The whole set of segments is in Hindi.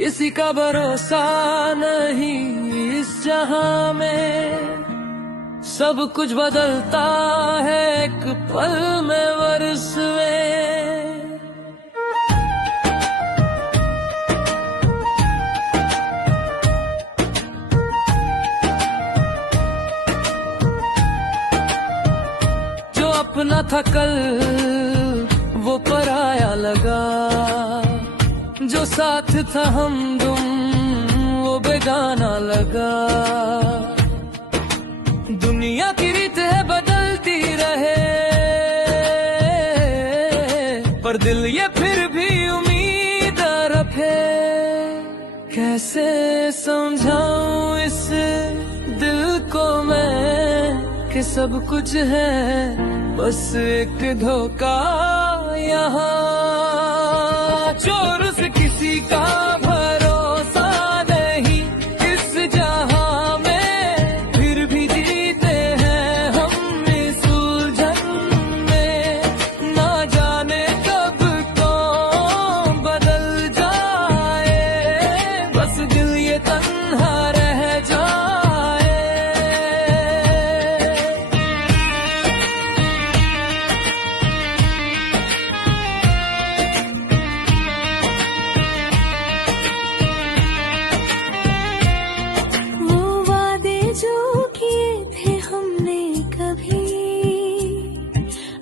किसी का भरोसा नहीं इस जहां में, सब कुछ बदलता है एक पल में वर्ष में। जो अपना था कल वो पराया लगा, जो साथ था हमदम वो बेगाना लगा। दुनिया की रीत है बदलती रहे, पर दिल ये फिर भी उम्मीद रखे। कैसे समझाऊं इस दिल को मैं कि सब कुछ है बस एक धोखा यहाँ। चोर से किसी का भरोसा नहीं इस जहां में, फिर भी जीते हैं हम इस उलझन में। ना जाने कब कौन बदल जाए, बस दिल ये तन्हा रह जाए।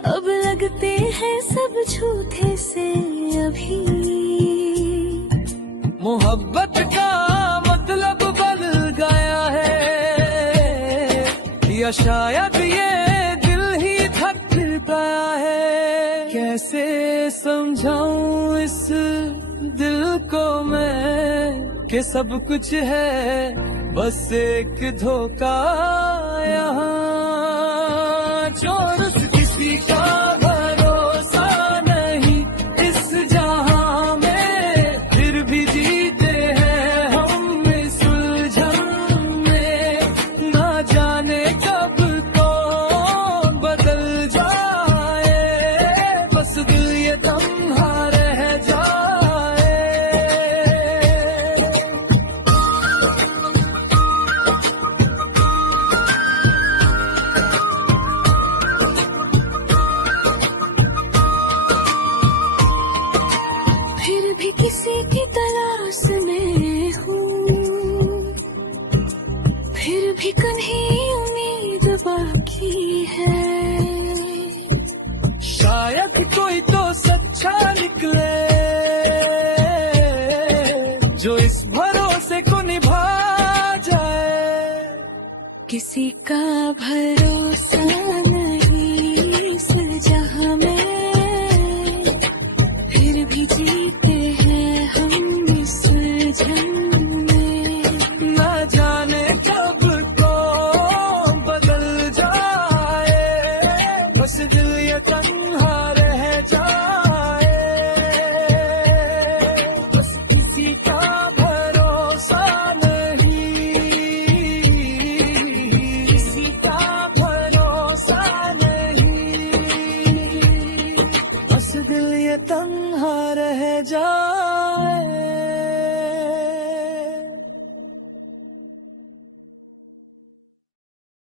अब लगते हैं सब झूठे से अभी। मोहब्बत का मतलब बदल गया है, या शायद ये दिल ही थक गया है। कैसे समझाऊं इस दिल को मैं कि सब कुछ है बस एक धोखा यहाँ। चोर से किसी का भरोसा नहीं इस जहां में, फिर भी जीते हैं हम इस उलझन में। ना जाने कब कौन बदल जाए, बस दिल ये तन्हा रह जाए। किसी की तलाश में हूँ, फिर भी कहीं उम्मीद बाकी है। शायद कोई तो सच्चा निकले जो इस भरोसे को निभा जाए। किसी का भरोसा नहीं इस जहां में, फिर भी जीते हैं हम इस उलझन में। ना जाने कब कौन बदल जाए, बस दिल ये तन्हा